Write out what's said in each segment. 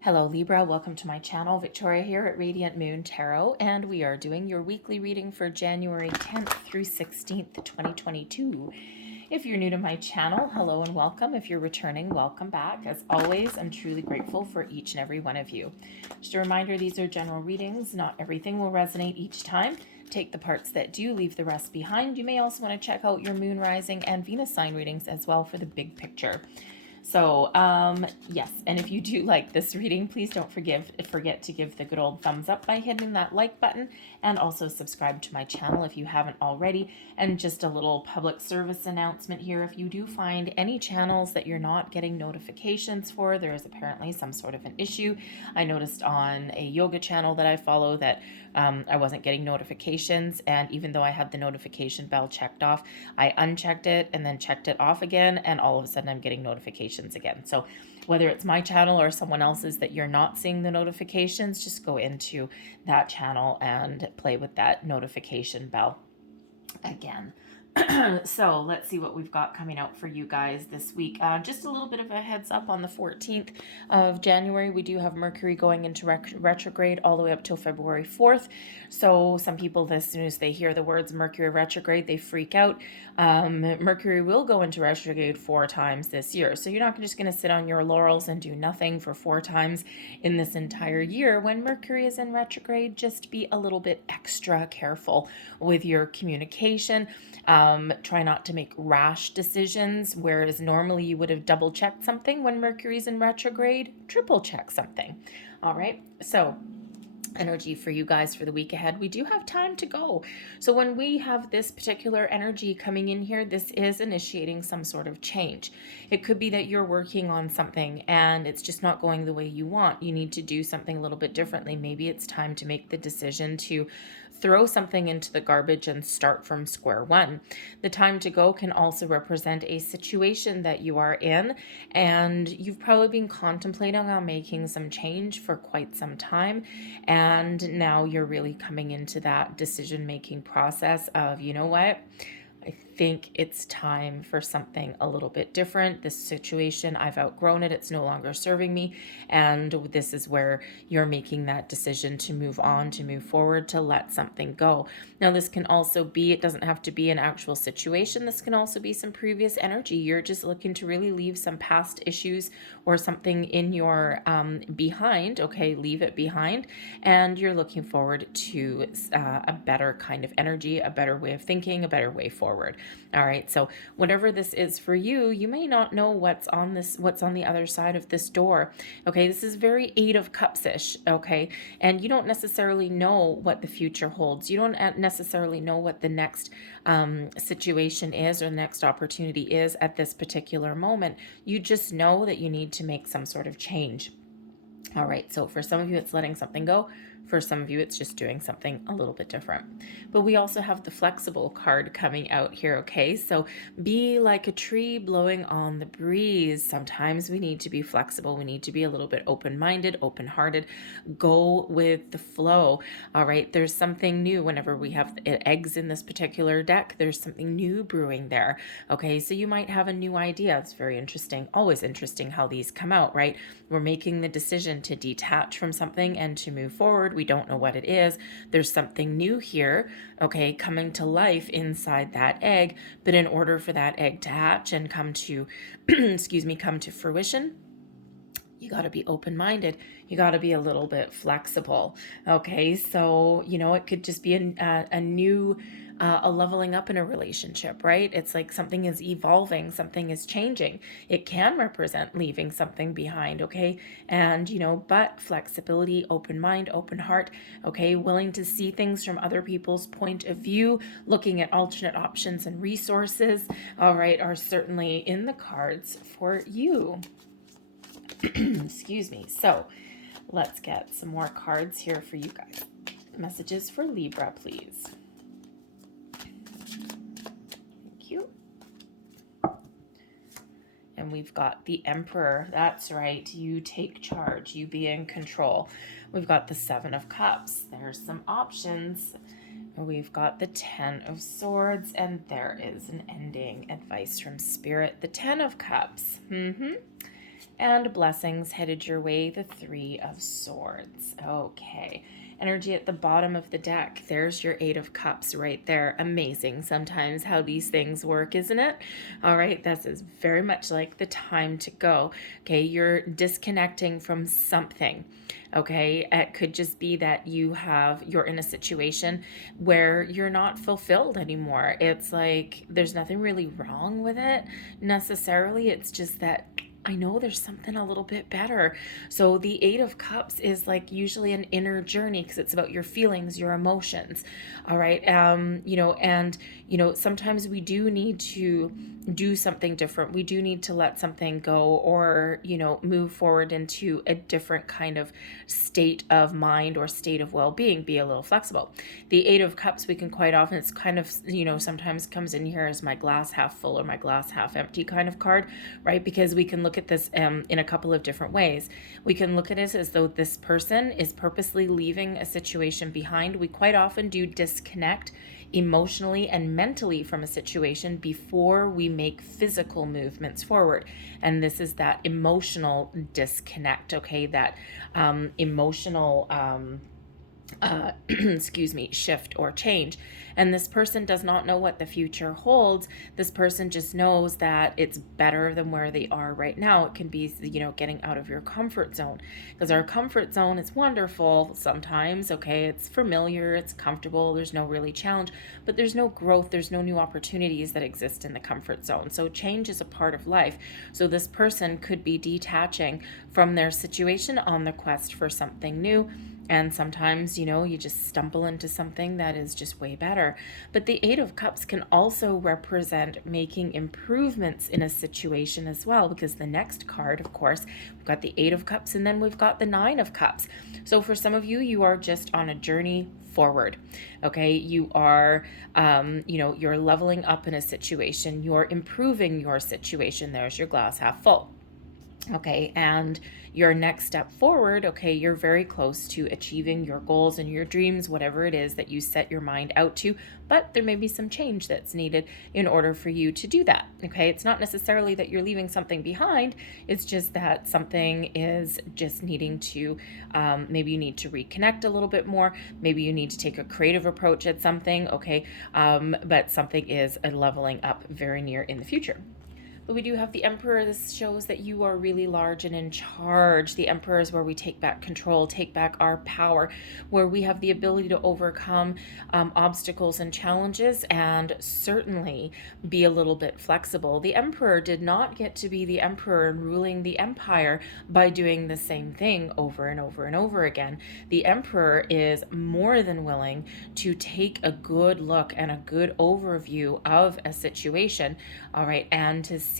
Hello Libra, welcome to my channel. Victoria here at Radiant Moon Tarot, and we are doing your weekly reading for January 10th through 16th, 2022. If you're new to my channel, hello and welcome. If you're returning, welcome back. As always, I'm truly grateful for each and every one of you. Just a reminder, these are general readings. Not everything will resonate each time. Take the parts that do, leave the rest behind. You may also want to check out your moon, rising, and Venus sign readings as well for the big picture. So, yes, and if you do like this reading, please don't forget to give the good old thumbs up by hitting that like button, and also subscribe to my channel if you haven't already. And just a little public service announcement here. If you do find any channels that you're not getting notifications for, there is apparently some sort of an issue. I noticed on a yoga channel that I follow that I wasn't getting notifications, and even though I had the notification bell checked off, I unchecked it and then checked it off again, and all of a sudden I'm getting notifications again. So whether it's my channel or someone else's that you're not seeing the notifications, just go into that channel and play with that notification bell again. So let's see what we've got coming out for you guys this week. Just a little bit of a heads up, on the 14th of January, we do have Mercury going into retrograde all the way up till February 4th. So some people, as soon as they hear the words Mercury retrograde, they freak out. Mercury will go into retrograde 4 times this year. So you're not just going to sit on your laurels and do nothing for 4 times in this entire year. When Mercury is in retrograde, just be a little bit extra careful with your communication. Try not to make rash decisions, whereas normally you would have double checked something. When Mercury's in retrograde, triple check something. All right, so energy for you guys for the week ahead. We do have time to go. So when we have this particular energy coming in here, this is initiating some sort of change. It could be that you're working on something and it's just not going the way you want. You need to do something a little bit differently. Maybe it's time to make the decision to throw something into the garbage and start from square one. The time to go can also represent a situation that you are in, and you've probably been contemplating on making some change for quite some time, and now you're really coming into that decision-making process of, you know what? I think it's time for something a little bit different. This situation, I've outgrown it. It's no longer serving me. And this is where you're making that decision to move on, to move forward, to let something go. Now, this can also be, it doesn't have to be an actual situation. This can also be some previous energy. You're just looking to really leave some past issues or something in your behind. Okay, leave it behind. And you're looking forward to a better kind of energy, a better way of thinking, a better way forward. All right, so whatever this is for you, you may not know what's on the other side of this door. Okay, this is very 8 of Cups-ish, okay? And you don't necessarily know what the future holds. You don't necessarily know what the next situation is or the next opportunity is at this particular moment. You just know that you need to make some sort of change. All right, so for some of you, it's letting something go. For some of you, it's just doing something a little bit different. But we also have the flexible card coming out here, okay? So be like a tree blowing on the breeze. Sometimes we need to be flexible. We need to be a little bit open-minded, open-hearted. Go with the flow, all right? There's something new whenever we have eggs in this particular deck. There's something new brewing there, okay? So you might have a new idea. It's very interesting. Always interesting how these come out, right? We're making the decision to detach from something and to move forward. We don't know what it is. There's something new here, okay, coming to life inside that egg. But in order for that egg to hatch and come to, come to fruition, you got to be open-minded. You got to be a little bit flexible. Okay, so, it could just be a new, a leveling up in a relationship, right? It's like something is evolving, something is changing. It can represent leaving something behind, okay? And, but flexibility, open mind, open heart, okay? Willing to see things from other people's point of view, looking at alternate options and resources, all right, are certainly in the cards for you. Excuse me. So let's get some more cards here for you guys. Messages for Libra, please. Thank you. And we've got the Emperor. That's right. You take charge. You be in control. We've got the 7 of Cups. There's some options. We've got the 10 of Swords, and there is an ending. Advice from Spirit. The 10 of Cups. And blessings headed your way, the Three of Swords. Okay. Energy at the bottom of the deck. There's your Eight of Cups right there. Amazing sometimes how these things work, isn't it? All right, this is very much like the time to go. Okay, you're disconnecting from something. Okay, it could just be that you're in a situation where you're not fulfilled anymore. It's like there's nothing really wrong with it necessarily. It's just that I know there's something a little bit better. So the Eight of Cups is like usually an inner journey because it's about your feelings, your emotions. All right. Sometimes we do need to do something different. We do need to let something go or, move forward into a different kind of state of mind or state of well-being, be a little flexible. The Eight of Cups, we can quite often, it's kind of, sometimes comes in here as my glass half full or my glass half empty kind of card, right? Because we can look at this in a couple of different ways. We can look at it as though this person is purposely leaving a situation behind. We quite often do disconnect emotionally and mentally from a situation before we make physical movements forward. And this is that emotional disconnect, okay? That emotional shift or change. And this person does not know what the future holds. This person just knows that it's better than where they are right now. It can be, getting out of your comfort zone, because our comfort zone is wonderful sometimes. Okay. It's familiar, it's comfortable. There's no really challenge, but there's no growth. There's no new opportunities that exist in the comfort zone. So change is a part of life. So this person could be detaching from their situation on the quest for something new. And sometimes, you just stumble into something that is just way better. But the Eight of Cups can also represent making improvements in a situation as well, because the next card, of course, we've got the Eight of Cups and then we've got the Nine of Cups. So for some of you, you are just on a journey forward. Okay. You are, you're leveling up in a situation. You're improving your situation. There's your glass half full. Okay, and your next step forward, okay, you're very close to achieving your goals and your dreams, whatever it is that you set your mind out to, but there may be some change that's needed in order for you to do that, okay? It's not necessarily that you're leaving something behind, it's just that something is just needing to, maybe you need to reconnect a little bit more, maybe you need to take a creative approach at something, okay, but something is a leveling up very near in the future. But we do have the Emperor. This shows that you are really large and in charge. The Emperor is where we take back control, take back our power, where we have the ability to overcome obstacles and challenges and certainly be a little bit flexible. The Emperor did not get to be the Emperor and ruling the empire by doing the same thing over and over and over again. The Emperor is more than willing to take a good look and a good overview of a situation, all right, and to see,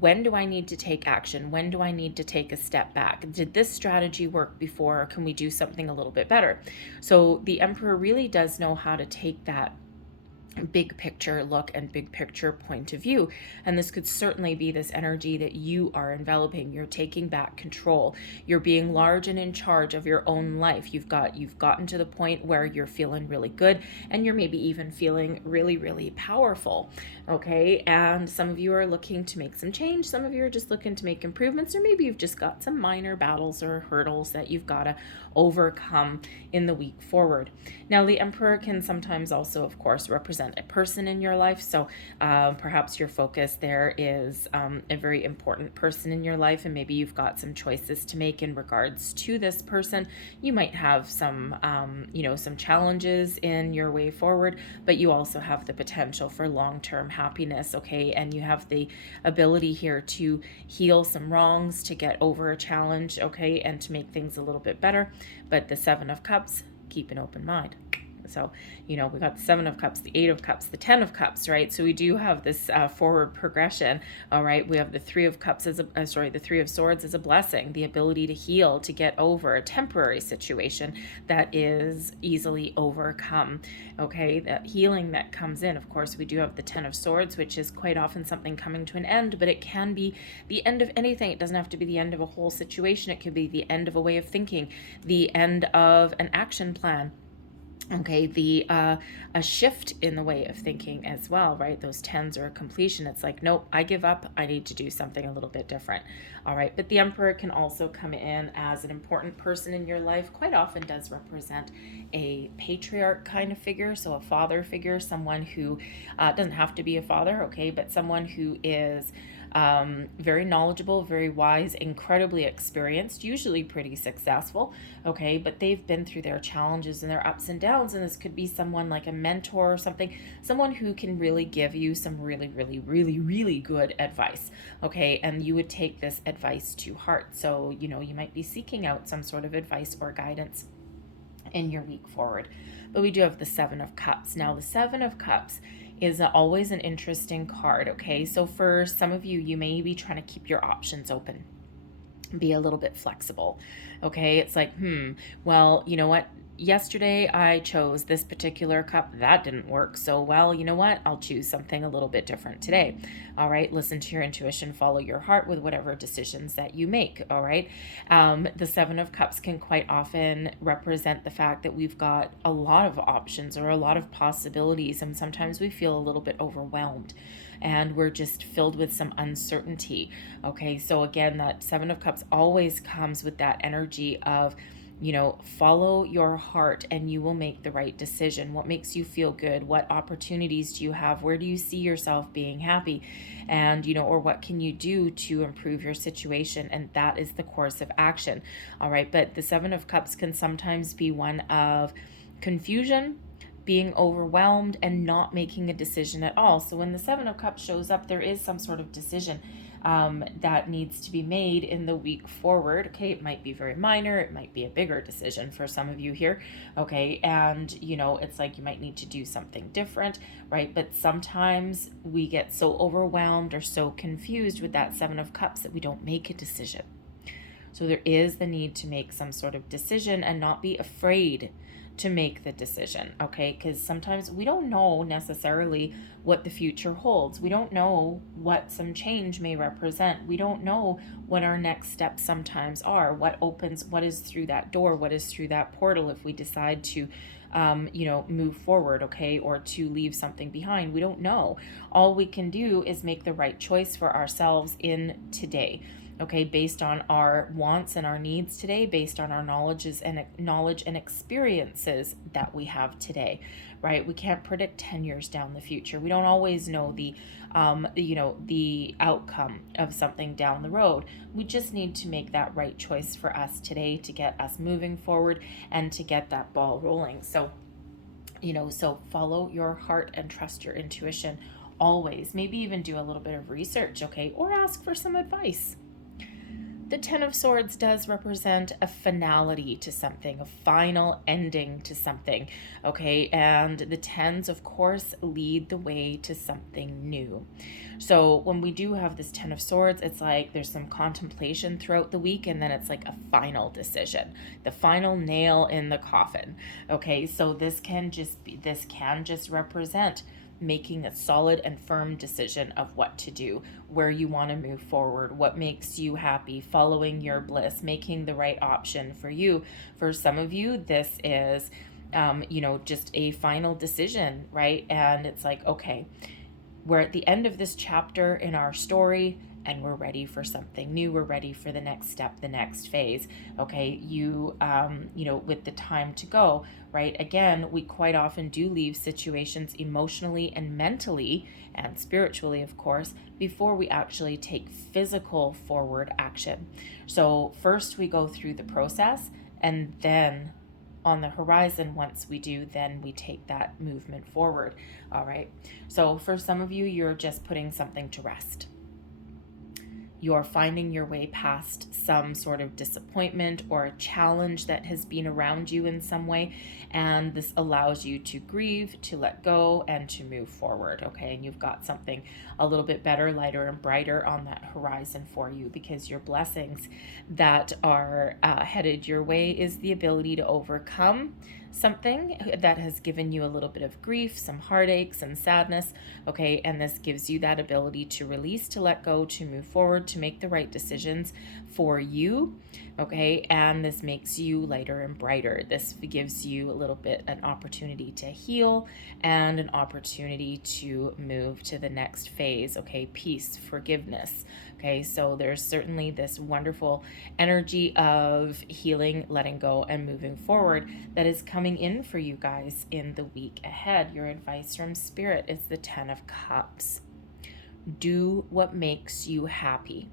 when do I need to take action? When do I need to take a step back? Did this strategy work before? Or can we do something a little bit better? So the Emperor really does know how to take that big picture look and big picture point of view. And this could certainly be this energy that you are enveloping. You're taking back control. You're being large and in charge of your own life. You've gotten to the point where you're feeling really good and you're maybe even feeling really, really powerful. Okay. And some of you are looking to make some change. Some of you are just looking to make improvements, or maybe you've just got some minor battles or hurdles that you've got to overcome in the week forward. Now, the Emperor can sometimes also, of course, represent a person in your life. So perhaps your focus there is a very important person in your life, and maybe you've got some choices to make in regards to this person. You might have some, some challenges in your way forward, but you also have the potential for long-term happiness, okay? And you have the ability here to heal some wrongs, to get over a challenge, okay? And to make things a little bit better. But the Seven of Cups, keep an open mind. So, we got the Seven of Cups, the Eight of Cups, the 10 of Cups, right? So we do have this forward progression, all right? We have the Three of Cups the Three of Swords as a blessing, the ability to heal, to get over a temporary situation that is easily overcome, okay? That healing that comes in. Of course, we do have the 10 of Swords, which is quite often something coming to an end, but it can be the end of anything. It doesn't have to be the end of a whole situation. It could be the end of a way of thinking, the end of an action plan. Okay, a shift in the way of thinking as well, right? Those tens are a completion. It's like, nope, I give up. I need to do something a little bit different. All right, but the Emperor can also come in as an important person in your life. Quite often does represent a patriarch kind of figure, so a father figure, someone who doesn't have to be a father, okay, but someone who is very knowledgeable, very wise, incredibly experienced, usually pretty successful, okay, but they've been through their challenges and their ups and downs, and this could be someone like a mentor or something, someone who can really give you some really, really, really, really good advice, okay, and you would take this advice to heart. So, you know, you might be seeking out some sort of advice or guidance in your week forward. But we do have the Seven of Cups. Now, the Seven of Cups is always an interesting card, okay? So for some of you, you may be trying to keep your options open, be a little bit flexible, okay? It's like, well, you know what? Yesterday I chose this particular cup. That didn't work. So, well, you know what? I'll choose something a little bit different today. All right. Listen to your intuition, follow your heart with whatever decisions that you make. All right. The Seven of Cups can quite often represent the fact that we've got a lot of options or a lot of possibilities. And sometimes we feel a little bit overwhelmed and we're just filled with some uncertainty. Okay. So again, that Seven of Cups always comes with that energy of, you know, follow your heart and you will make the right decision. What makes you feel good? What opportunities do you have? Where do you see yourself being happy? And, you know, or what can you do to improve your situation? And that is the course of action. All right. But the Seven of Cups can sometimes be one of confusion, being overwhelmed, and not making a decision at all. So when the Seven of Cups shows up, there is some sort of decision that needs to be made in the week forward. Okay, it might be very minor, it might be a bigger decision for some of you here. Okay, and you know, it's like you might need to do something different, right? But sometimes we get so overwhelmed or so confused with that Seven of Cups that we don't make a decision. So there is the need to make some sort of decision and not be afraid to make the decision, okay? Because sometimes we don't know necessarily what the future holds. We don't know what some change may represent. We don't know what our next steps sometimes are, what opens, what is through that door, what is through that portal if we decide to you know, move forward, okay, or to leave something behind. We don't know. All we can do is make the right choice for ourselves in today. Okay, based on our wants and our needs today, based on our knowledge and experiences that we have today, right? We can't predict 10 years down the future. We don't always know the you know, the outcome of something down the road. We just need to make that right choice for us today to get us moving forward and to get that ball rolling. So, you know, so follow your heart and trust your intuition always. Maybe even do a little bit of research, okay, or ask for some advice. The Ten of Swords does represent a finality to something, a final ending to something, okay? And the tens, of course, lead the way to something new. So when we do have this Ten of Swords, it's like there's some contemplation throughout the week, and then it's like a final decision, the final nail in the coffin, okay? So this can just represent making a solid and firm decision of what to do, where you want to move forward, what makes you happy, following your bliss, making the right option for you. For some of you, this is, you know, just a final decision, right? And it's like, okay, we're at the end of this chapter in our story and we're ready for something new. We're ready for the next step, the next phase. Okay, you know, with the time to go, right? Again, we quite often do leave situations emotionally and mentally and spiritually, of course, before we actually take physical forward action. So first we go through the process, and then on the horizon, once we do, then we take that movement forward. All right. So for some of you, you're just putting something to rest. You're finding your way past some sort of disappointment or a challenge that has been around you in some way. And this allows you to grieve, to let go, and to move forward. Okay. And you've got something a little bit better, lighter, and brighter on that horizon for you, because your blessings that are headed your way is the ability to overcome something that has given you a little bit of grief, some heartache, some sadness, okay? And this gives you that ability to release, to let go, to move forward, to make the right decisions for you, okay? And this makes you lighter and brighter. This gives you a little bit an opportunity to heal and an opportunity to move to the next phase, okay? Peace, forgiveness, okay? So there's certainly this wonderful energy of healing, letting go, and moving forward that is coming in for you guys in the week ahead. Your advice from Spirit is the 10 of Cups. Do what makes you happy.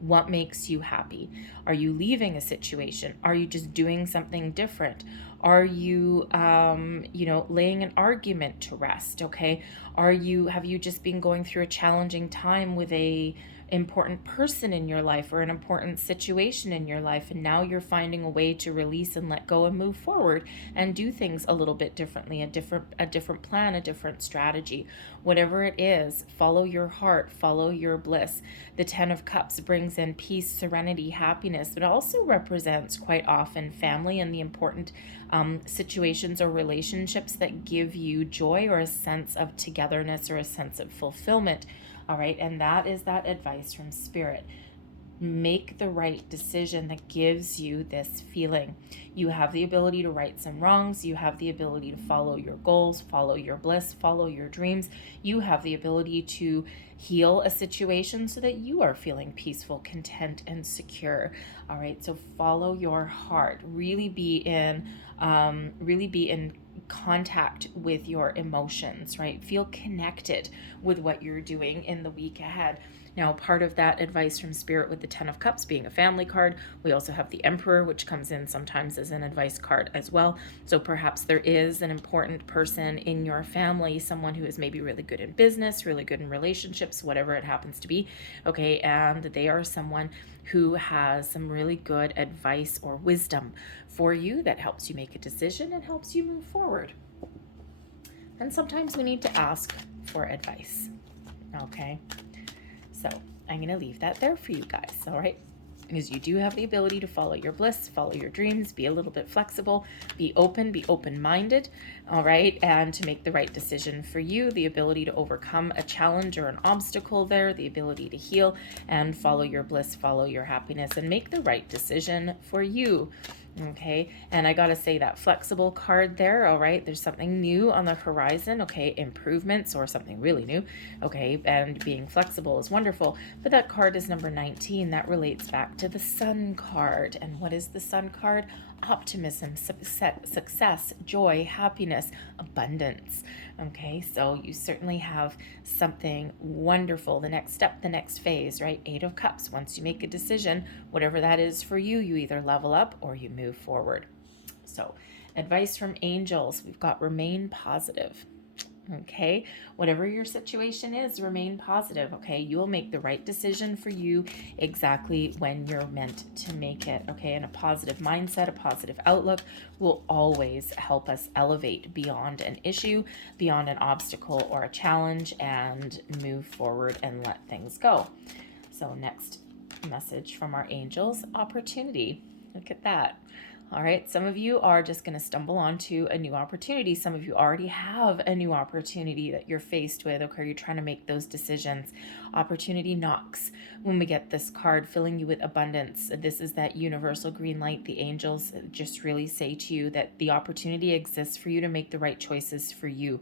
What makes you happy? Are you leaving a situation? Are you just doing something different? Are you, laying an argument to rest? Okay. Have you just been going through a challenging time with a important person in your life or an important situation in your life, and now you're finding a way to release and let go and move forward and do things a little bit differently, a different plan, a different strategy? Whatever it is, follow your heart, follow your bliss. The 10 of Cups brings in peace, serenity, happiness, but also represents quite often family and the important situations or relationships that give you joy or a sense of togetherness or a sense of fulfillment. All right, and that is that advice from Spirit. Make the right decision that gives you this feeling. You have the ability to right some wrongs. You have the ability to follow your goals, follow your bliss, follow your dreams. You have the ability to heal a situation so that you are feeling peaceful, content, and secure. All right, so follow your heart. Really be in contact with your emotions, right? Feel connected with what you're doing in the week ahead. Now, part of that advice from Spirit with the 10 of Cups being a family card, we also have the Emperor, which comes in sometimes as an advice card as well. So perhaps there is an important person in your family, someone who is maybe really good in business, really good in relationships, whatever it happens to be, okay? And they are someone who has some really good advice or wisdom for you that helps you make a decision and helps you move forward. And sometimes we need to ask for advice, okay? So I'm going to leave that there for you guys, all right? Because you do have the ability to follow your bliss, follow your dreams, be a little bit flexible, be open-minded, all right? And to make the right decision for you, the ability to overcome a challenge or an obstacle there, the ability to heal and follow your bliss, follow your happiness, and make the right decision for you. Okay, and I gotta say that flexible card there, all right, there's something new on the horizon, okay, improvements or something really new, okay, and being flexible is wonderful, but that card is number 19. That relates back to the Sun card. And what is the Sun card? Optimism, success, joy, happiness, abundance. Okay, so you certainly have something wonderful. The next step, the next phase, right? 8 of Cups. Once you make a decision, whatever that is for you, you either level up or you move forward. So, advice from angels, we've got remain positive. Okay, whatever your situation is, remain positive. Okay, you will make the right decision for you exactly when you're meant to make it. Okay, and a positive mindset, a positive outlook will always help us elevate beyond an issue, beyond an obstacle or a challenge, and move forward and let things go. So next message from our angels, opportunity. Look at that. All right, some of you are just going to stumble onto a new opportunity. Some of you already have a new opportunity that you're faced with. Okay, you're trying to make those decisions. Opportunity knocks when we get this card, filling you with abundance. This is that universal green light. The angels just really say to you that the opportunity exists for you to make the right choices for you.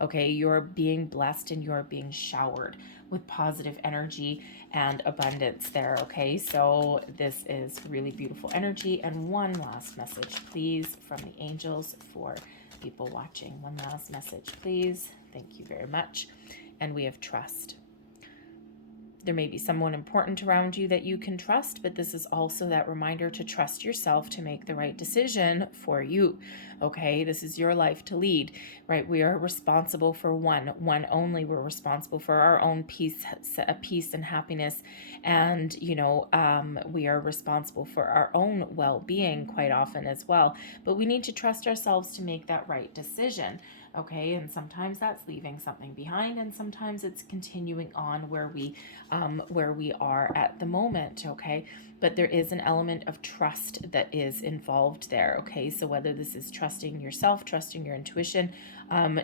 Okay, you're being blessed and you're being showered with positive energy and abundance there. Okay, so this is really beautiful energy. And one last message, please, from the angels for people watching. One last message, please. Thank you very much. And we have trust. There may be someone important around you that you can trust, but this is also that reminder to trust yourself to make the right decision for you. Okay, this is your life to lead, right? We are responsible for one only. We're responsible for our own peace and happiness. And, we are responsible for our own well-being quite often as well. But we need to trust ourselves to make that right decision. okay? And sometimes that's leaving something behind, and sometimes it's continuing on where we are at the moment, okay? But there is an element of trust that is involved there, okay? So whether this is trusting yourself, trusting your intuition,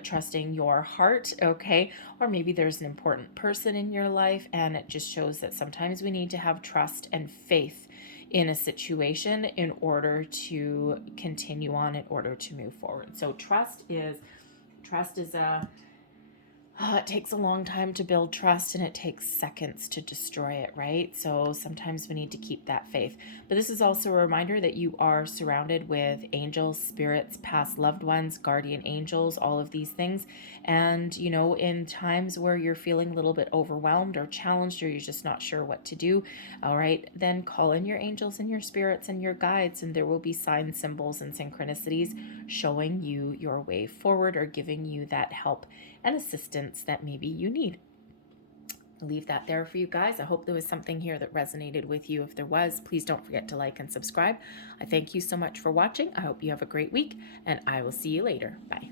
trusting your heart, okay? Or maybe there's an important person in your life, and it just shows that sometimes we need to have trust and faith in a situation in order to continue on, in order to move forward. So trust is it takes a long time to build trust, and it takes seconds to destroy it, right? So sometimes we need to keep that faith. But this is also a reminder that you are surrounded with angels, spirits, past loved ones, guardian angels, all of these things. And, you know, in times where you're feeling a little bit overwhelmed or challenged, or you're just not sure what to do, all right, then call in your angels and your spirits and your guides, and there will be signs, symbols, and synchronicities showing you your way forward or giving you that help and assistance that maybe you need. I'll leave that there for you guys. I hope there was something here that resonated with you. If there was, please don't forget to like and subscribe. I thank you so much for watching. I hope you have a great week, and I will see you later. Bye.